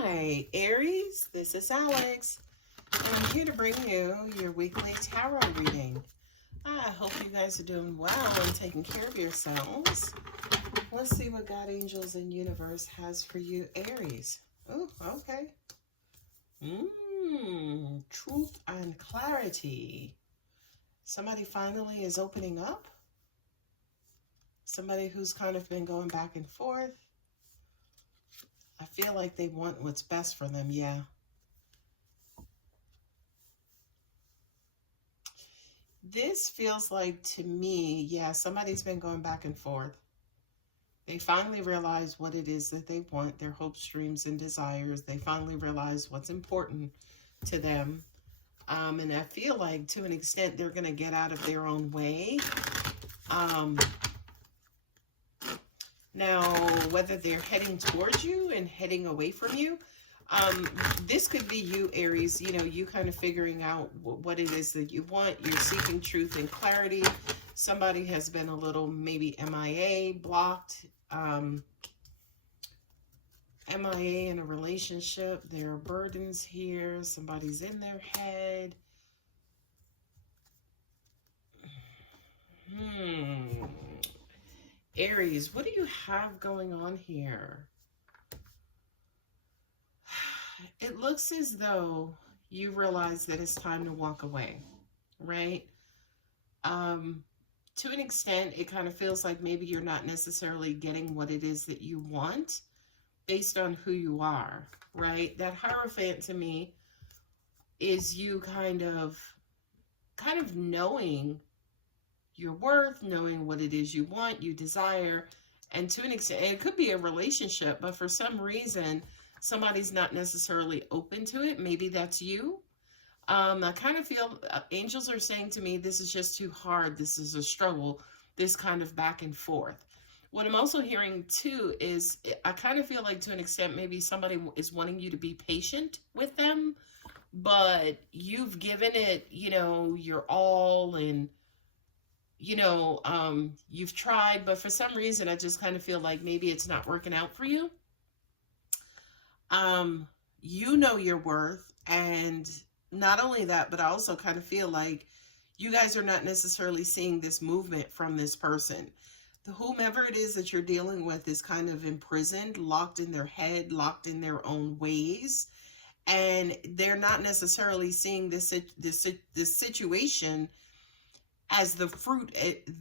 Hi, Aries. This is Alex, and I'm here to bring you your weekly tarot reading. I hope you guys are doing well and taking care of yourselves. Let's see what God, angels, and universe has for you, Aries. Oh, okay. Truth and clarity. Somebody finally is opening up. Somebody who's kind of been going back and forth. I feel like they want what's best for them, yeah. This feels like, to me, yeah, somebody's been going back and forth. They finally realize what it is that they want, their hopes, dreams, and desires. They finally realize what's important to them. And I feel like, to an extent, they're going to get out of their own way. Now, whether they're heading towards you and heading away from you, this could be you, Aries, you know, you kind of figuring out what it is that you want. You're seeking truth and clarity. Somebody has been a little maybe MIA, blocked, MIA in a relationship. There are burdens here. Somebody's in their head. Aries, what do you have going on here? It looks as though you realize that it's time to walk away, right? To an extent, it kind of feels like maybe you're not necessarily getting what it is that you want based on who you are, right? That Hierophant to me is you kind of knowing your worth, knowing what it is you want, you desire, and to an extent, it could be a relationship, but for some reason, somebody's not necessarily open to it. Maybe that's you. I kind of feel angels are saying to me, this is just too hard. This is a struggle, this kind of back and forth. What I'm also hearing too is I kind of feel like, to an extent, maybe somebody is wanting you to be patient with them, but you've given it, you know, your all, and you know, you've tried, but for some reason, I just kind of feel like maybe it's not working out for you. You know your worth, and not only that, but I also kind of feel like you guys are not necessarily seeing this movement from this person. Whomever it is that you're dealing with is kind of imprisoned, locked in their head, locked in their own ways, and they're not necessarily seeing this situation as the fruit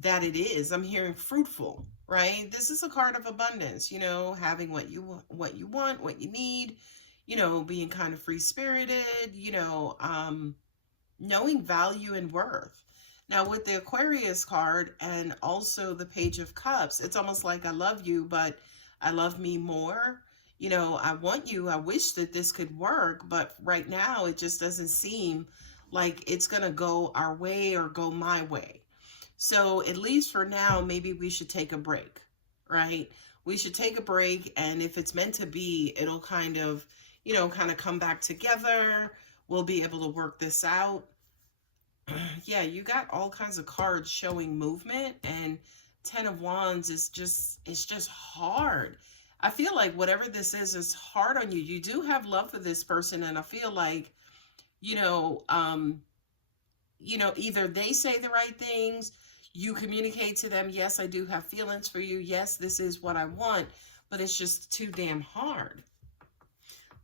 that it is. I'm hearing fruitful, right? This is a card of abundance, you know, having what you want, what you need, you know, being kind of free-spirited, you know, knowing value and worth. Now, with the Aquarius card and also the Page of Cups, it's almost like I love you, but I love me more. You know, I want you. I wish that this could work, but right now it just doesn't seem like it's going to go our way or go my way. So at least for now, maybe we should take a break, right? We should take a break. And if it's meant to be, it'll kind of, you know, kind of come back together. We'll be able to work this out. Yeah, you got all kinds of cards showing movement, and 10 of Wands is just, it's just hard. I feel like whatever this is hard on you. You do have love for this person, and I feel like, you know, either they say the right things, you communicate to them, yes, I do have feelings for you, yes, this is what I want, but it's just too damn hard.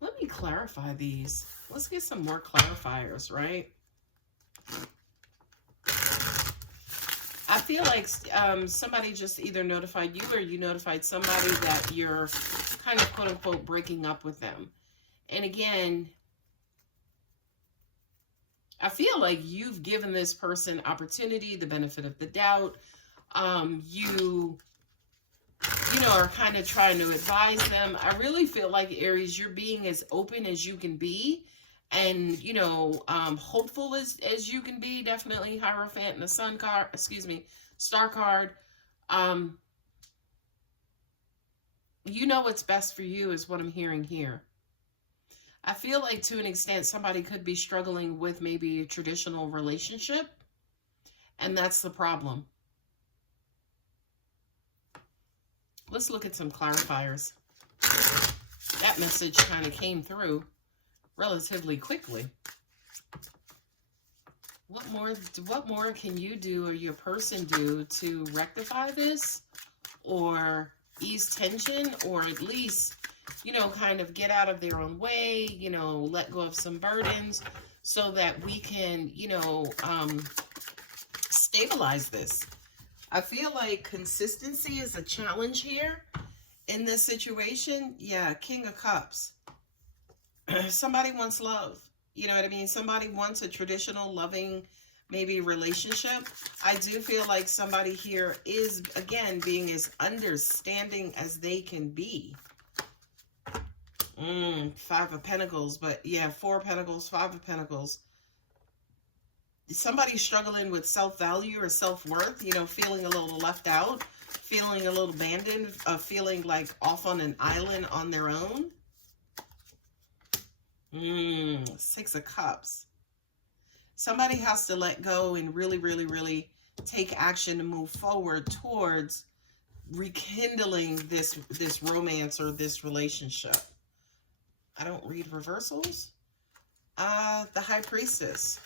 Let me clarify these. Let's get some more clarifiers, right? I feel like somebody just either notified you or you notified somebody that you're kind of quote-unquote breaking up with them. And again, I feel like you've given this person opportunity, the benefit of the doubt. You know, are kind of trying to advise them. I really feel like, Aries, you're being as open as you can be, and, you know, hopeful as you can be. Definitely Hierophant and the Sun card, Star card. You know what's best for you is what I'm hearing here. I feel like, to an extent, somebody could be struggling with maybe a traditional relationship, and that's the problem. Let's look at some clarifiers. that message kind of came through relatively quickly. What more can you do or your person do to rectify this or ease tension, or at least, you know, kind of get out of their own way, you know, let go of some burdens so that we can, you know, stabilize this. I feel like consistency is a challenge here in this situation. Yeah, King of Cups. Somebody wants love. You know what I mean? Somebody wants a traditional loving, maybe relationship. I do feel like somebody here is, again, being as understanding as they can be. Five of Pentacles, but yeah, Four of Pentacles, Five of Pentacles. Somebody's struggling with self-value or self-worth, you know, feeling a little left out, feeling a little abandoned, feeling like off on an island on their own. Six of Cups. Somebody has to let go and really, really, really take action to move forward towards rekindling this romance or this relationship. I don't read reversals. The High Priestess.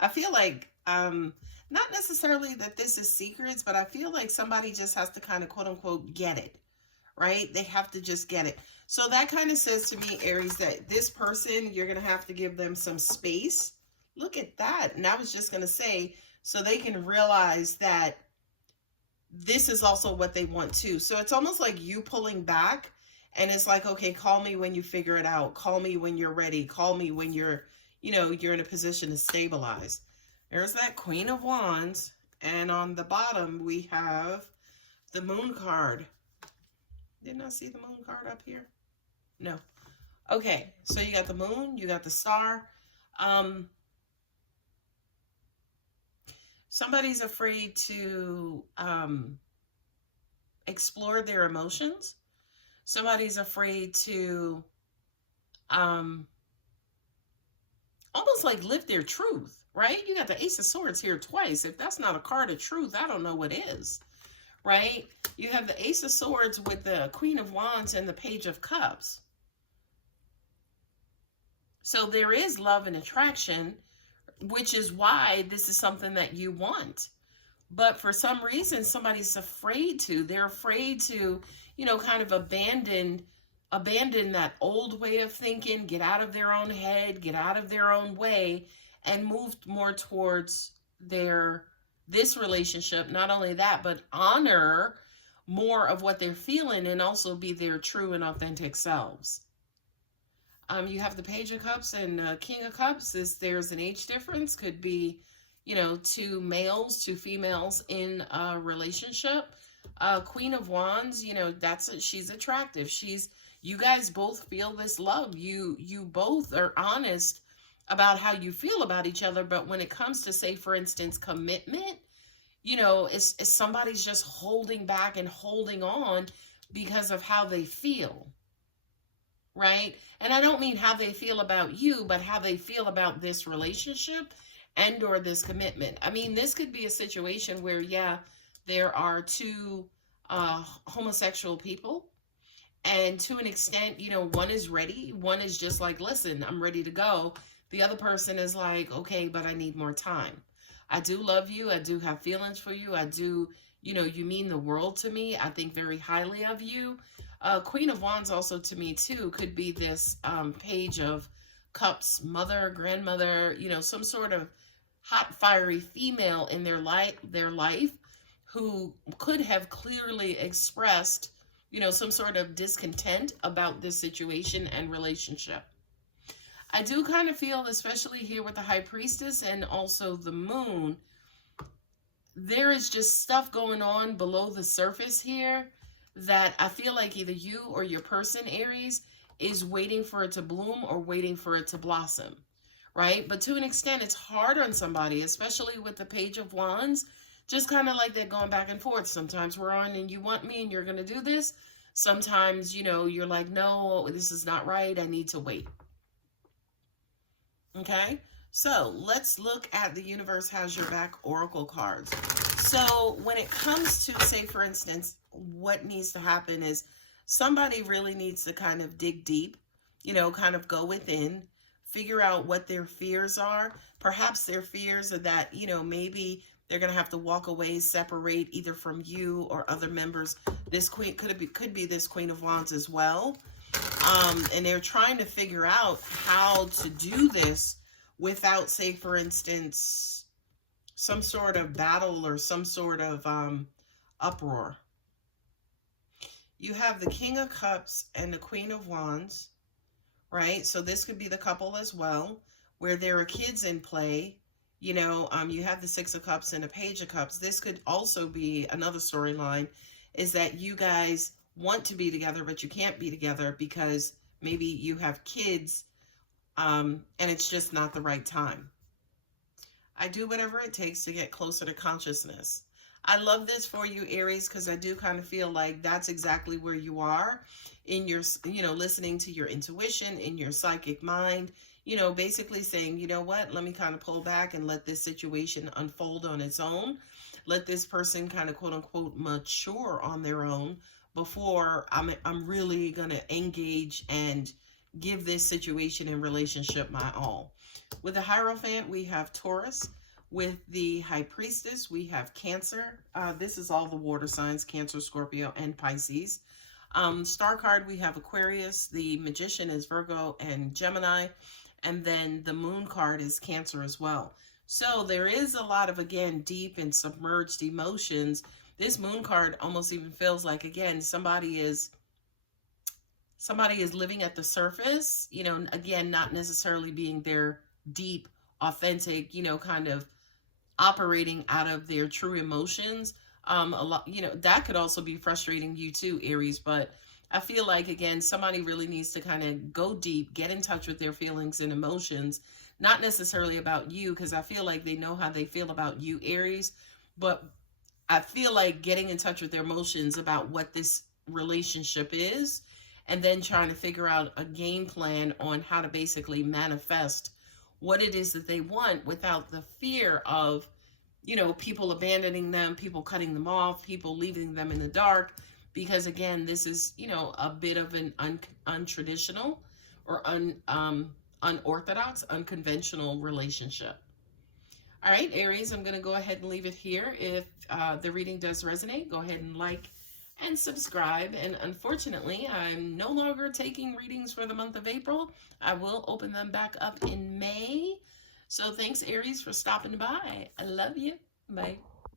I feel like, not necessarily that this is secrets, but I feel like somebody just has to kind of quote unquote get it, right? They have to just get it. So that kind of says to me, Aries, that this person, you're going to have to give them some space. Look at that. And I was just going to say, so they can realize that this is also what they want too. So it's almost like you pulling back, and it's like, okay, call me when you figure it out. Call me when you're ready. Call me when you're, you know, you're in a position to stabilize. There's that Queen of Wands. And on the bottom, we have the Moon card. Didn't I see the Moon card up here? No. Okay, so you got the Moon, you got the Star. Somebody's afraid to explore their emotions. Somebody's afraid to almost like live their truth, right? You got the Ace of Swords here twice. If that's not a card of truth, I don't know what is, right? You have the Ace of Swords with the Queen of Wands and the Page of Cups. So there is love and attraction, which is why this is something that you want. But for some reason, somebody's afraid to. They're afraid to, you know, kind of abandon that old way of thinking, get out of their own head, get out of their own way, and move more towards this relationship. Not only that, but honor more of what they're feeling and also be their true and authentic selves. You have the Page of Cups and King of Cups. There's an age difference. Could be, you know, two males, two females in a relationship. Queen of Wands, you know, she's attractive. You guys both feel this love. You both are honest about how you feel about each other. But when it comes to, say, for instance, commitment, you know, it's somebody's just holding back and holding on because of how they feel. Right? And I don't mean how they feel about you, but how they feel about this relationship and or this commitment. I mean, this could be a situation where, yeah, there are two homosexual people, and to an extent, you know, one is ready. One is just like, listen, I'm ready to go. The other person is like, okay, but I need more time. I do love you. I do have feelings for you. I do, you know, you mean the world to me. I think very highly of you. Queen of Wands also to me too could be this Page of Cups, mother, grandmother, you know, some sort of hot, fiery female in their life who could have clearly expressed, you know, some sort of discontent about this situation and relationship. I do kind of feel, especially here with the High Priestess and also the Moon, there is just stuff going on below the surface here that I feel like either you or your person, Aries, is waiting for it to bloom or waiting for it to blossom, right? But to an extent, it's hard on somebody, especially with the Page of Wands, just kind of like that going back and forth. Sometimes we're on and you want me and you're going to do this. Sometimes, you know, you're like, no, this is not right. I need to wait. Okay, so let's look at the Universe Has Your Back Oracle cards. So when it comes to, say, for instance, what needs to happen is somebody really needs to kind of dig deep, you know, kind of go within, figure out what their fears are. Perhaps their fears are that, you know, maybe they're going to have to walk away, separate either from you or other members. This queen could be this Queen of Wands as well. And they're trying to figure out how to do this without, say, for instance, some sort of battle or some sort of uproar. You have the King of Cups and the Queen of Wands, right? So this could be the couple as well, where there are kids in play. You know, you have the Six of Cups and the Page of Cups. This could also be another storyline, is that you guys want to be together, but you can't be together because maybe you have kids, and it's just not the right time. I do whatever it takes to get closer to consciousness. I love this for you, Aries, because I do kind of feel like that's exactly where you are in your, you know, listening to your intuition, in your psychic mind, you know, basically saying, you know what, let me kind of pull back and let this situation unfold on its own. Let this person kind of quote unquote mature on their own before I'm really going to engage and give this situation and relationship my all. With the Hierophant, we have Taurus. With the High Priestess, we have Cancer. This is all the water signs, Cancer, Scorpio, and Pisces. Star card, we have Aquarius. The Magician is Virgo and Gemini. And then the Moon card is Cancer as well. So there is a lot of, again, deep and submerged emotions. This Moon card almost even feels like, again, somebody is living at the surface, you know, again, not necessarily being their deep, authentic, you know, kind of operating out of their true emotions. A lot, you know, that could also be frustrating you too, Aries, but I feel like, again, somebody really needs to kind of go deep, get in touch with their feelings and emotions, not necessarily about you, because I feel like they know how they feel about you, Aries, but I feel like getting in touch with their emotions about what this relationship is, and then trying to figure out a game plan on how to basically manifest what it is that they want without the fear of, you know, people abandoning them, people cutting them off, people leaving them in the dark. Because again, this is, you know, a bit of an untraditional or unorthodox, unconventional relationship. All right, Aries, I'm going to go ahead and leave it here. If the reading does resonate, go ahead and like and subscribe. And unfortunately, I'm no longer taking readings for the month of April. I will open them back up in May. So thanks, Aries, for stopping by. I love you. Bye.